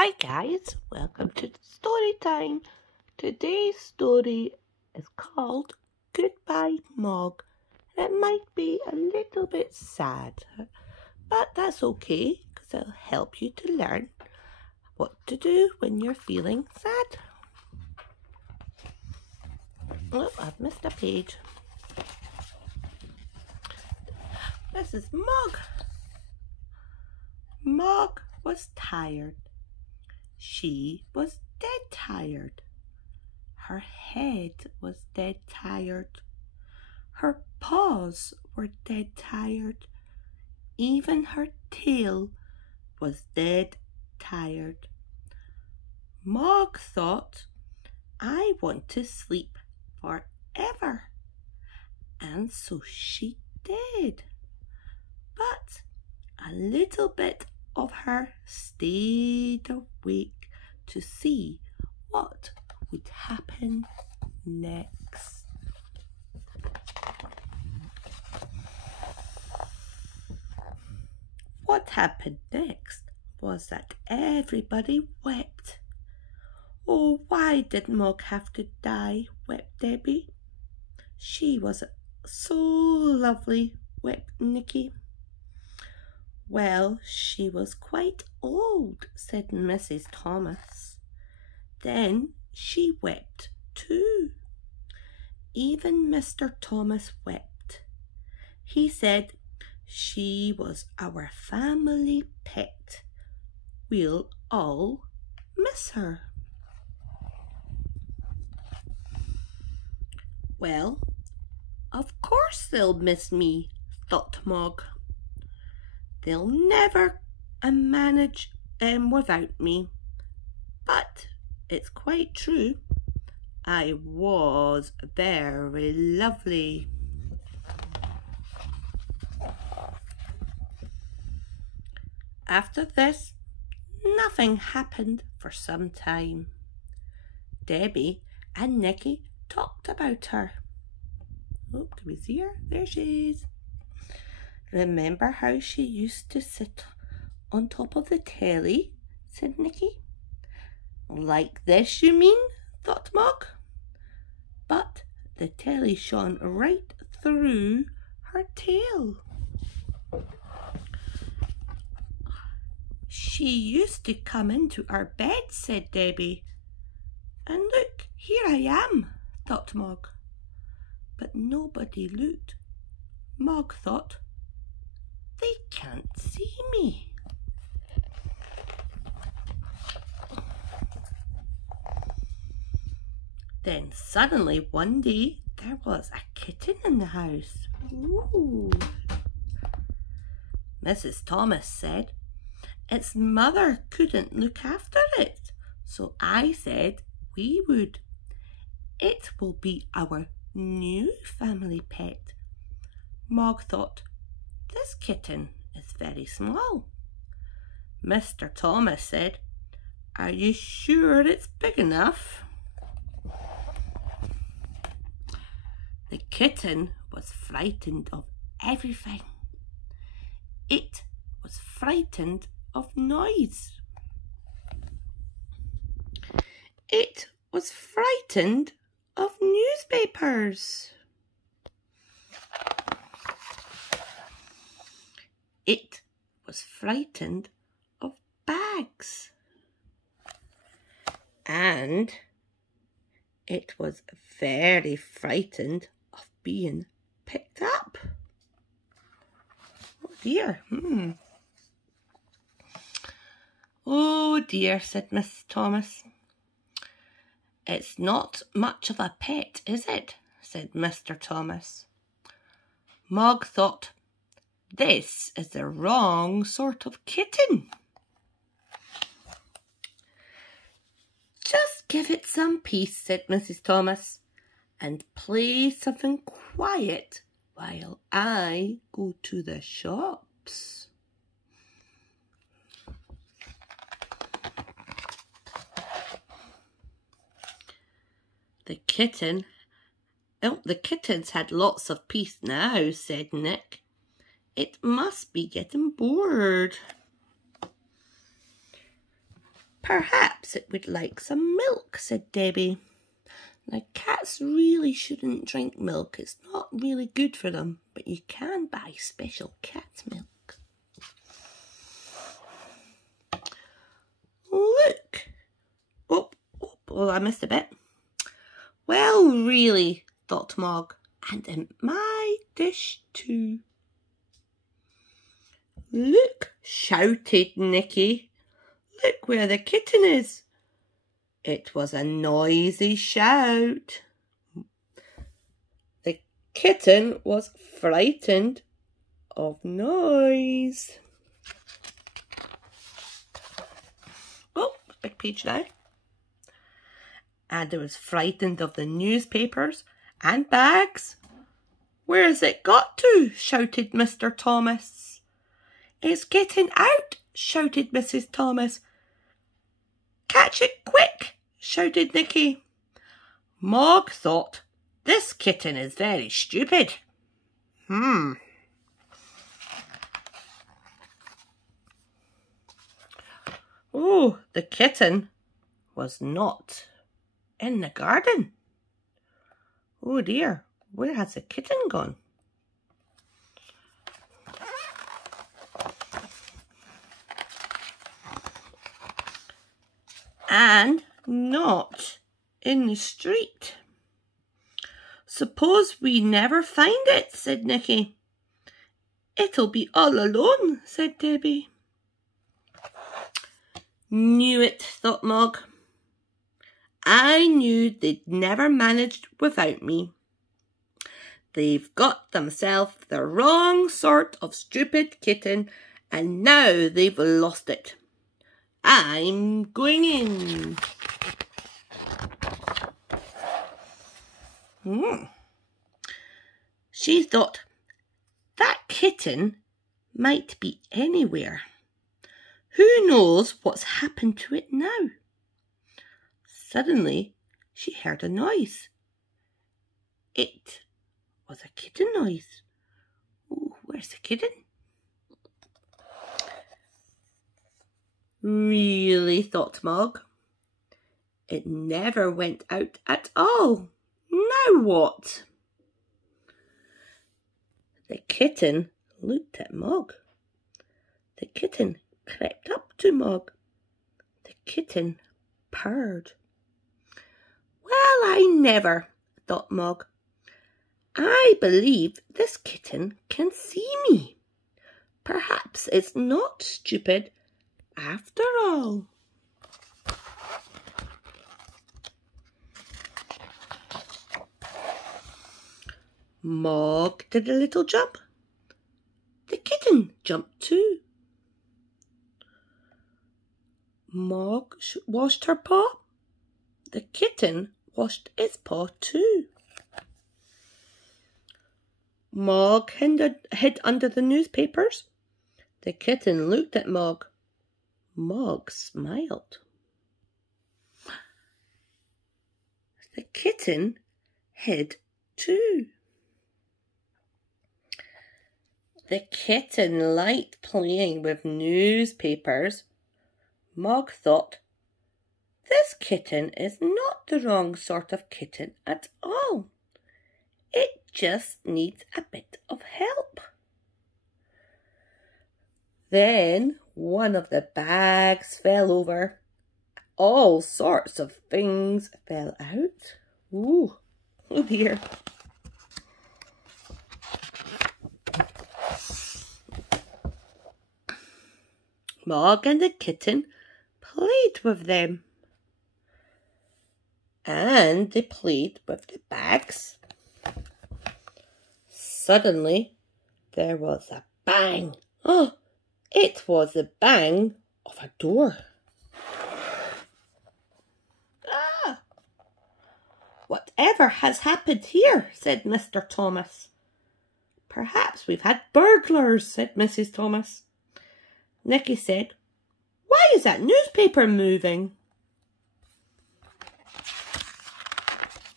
Hi guys, welcome to story time. Today's story is called Goodbye Mog. It might be a little bit sad, but that's okay because it'll help you to learn what to do when you're feeling sad. Oh, I've missed a page. This is Mog. Mog was tired. She was dead tired. Her head was dead tired. Her paws were dead tired. Even her tail was dead tired. Mog thought, I want to sleep forever. And so she did. But a little bit of her stayed awake to see what would happen next. What happened next was that everybody wept. Oh, why did Mog have to die? Wept Debbie. She was so lovely, wept Nicky. Well, she was quite old, said Mrs. Thomas. Then she wept too. Even Mr. Thomas wept. He said, she was our family pet. We'll all miss her. Well, of course they'll miss me, thought Mog. They'll never manage without me. But it's quite true. I was very lovely. After this, nothing happened for some time. Debbie and Nicky talked about her. Oh, can we see her? There she is. Remember how she used to sit on top of the telly? Said Nicky. Like this, you mean? Thought Mog. But the telly shone right through her tail. She used to come into our bed, said Debbie. And look, here I am, thought Mog. But nobody looked. Mog thought, they can't see me. Then suddenly one day there was a kitten in the house. Ooh. Mrs. Thomas said, its mother couldn't look after it, so I said we would. It will be our new family pet. Mog thought, this kitten is very small. Mr. Thomas said, are you sure it's big enough? The kitten was frightened of everything. It was frightened of noise. It was frightened of newspapers. It was frightened of bags. And it was very frightened of being picked up. Oh dear. Oh dear, said Miss Thomas. It's not much of a pet, is it? Said Mr. Thomas. Mog thought, this is the wrong sort of kitten. Just give it some peace, said Mrs. Thomas, and play something quiet while I go to the shops. The kittens had lots of peace now, said Nick. It must be getting bored. Perhaps it would like some milk, said Debbie. Now, cats really shouldn't drink milk. It's not really good for them, but you can buy special cat milk. Look! Oh, I missed a bit. Well, really, thought Mog, and in my dish too. Look, shouted Nicky. Look where the kitten is. It was a noisy shout. The kitten was frightened of noise. Oh, big page now. And it was frightened of the newspapers and bags. Where has it got to? Shouted Mr. Thomas. It's getting out, shouted Mrs. Thomas. Catch it quick, shouted Nicky. Mog thought, this kitten is very stupid. Oh, the kitten was not in the garden. Oh dear, where has the kitten gone? And not in the street. Suppose we never find it, said Nicky. It'll be all alone, said Debbie. Knew it, thought Mog. I knew they'd never managed without me. They've got themselves the wrong sort of stupid kitten, and now they've lost it. I'm going in. She thought, that kitten might be anywhere. Who knows what's happened to it now? Suddenly, she heard a noise. It was a kitten noise. Oh, where's the kitten? Really, thought Mog. It never went out at all. Now what? The kitten looked at Mog. The kitten crept up to Mog. The kitten purred. Well, I never, thought Mog. I believe this kitten can see me. Perhaps it's not stupid after all. Mog did a little jump. The kitten jumped too. Mog washed her paw. The kitten washed its paw too. Mog hid under the newspapers. The kitten looked at Mog. Mog smiled. The kitten hid too. The kitten liked playing with newspapers. Mog thought, this kitten is not the wrong sort of kitten at all. It just needs a bit of help. Then one of the bags fell over. All sorts of things fell out. Ooh, oh dear. Mog and the kitten played with them. And they played with the bags. Suddenly, there was a bang. Oh, it was the bang of a door. Ah! Whatever has happened here, said Mr. Thomas. Perhaps we've had burglars, said Mrs. Thomas. Nicky said, why is that newspaper moving?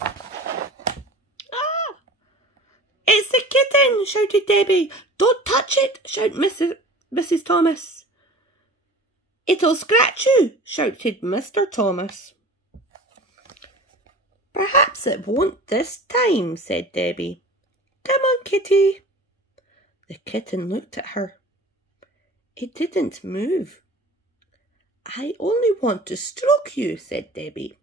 Ah! It's the kitten, shouted Debbie. Don't touch it, shouted Mrs. Thomas. "It'll scratch you," shouted Mr. Thomas. "Perhaps it won't this time," said Debbie. "Come on, Kitty." The kitten looked at her. It didn't move. "I only want to stroke you," said Debbie.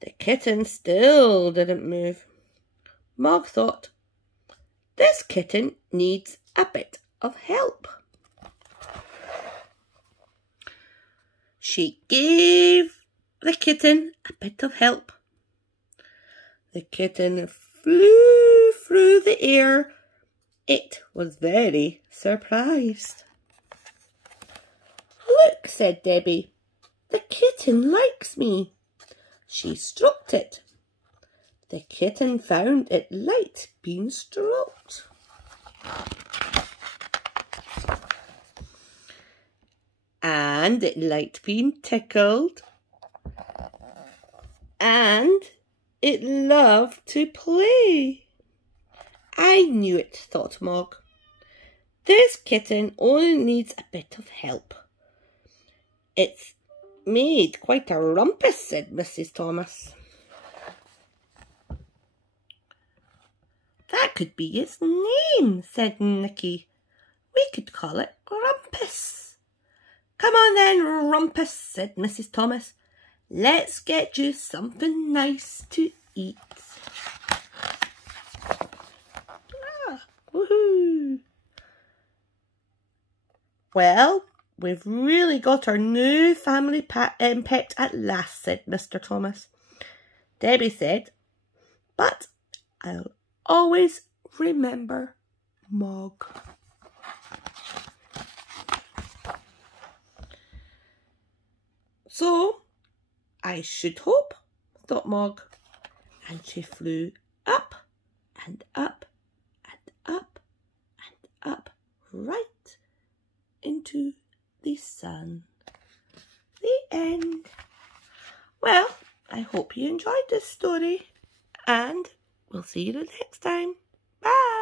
The kitten still didn't move. Mog thought, "This kitten needs a bit of help." She gave the kitten a bit of help. The kitten flew through the air. It was very surprised. "Look," said Debbie, "the kitten likes me." She stroked it. The kitten found it liked being stroked. And it liked being tickled. And it loved to play. "I knew it," thought Mog. "This kitten only needs a bit of help." "It's made quite a rumpus," said Mrs. Thomas. "That could be its name," said Nicky. "We could call it Rumpus." "Come on then, Rumpus," said Mrs. Thomas. "Let's get you something nice to eat." Woohoo! "Well, we've really got our new family pet at last," said Mr. Thomas. Debbie said, "But I'll always remember Mog." "So I should hope," thought Mog, and she flew up and up and up and up right into the sun. The end. Well, I hope you enjoyed this story, and we'll see you the next time. Bye.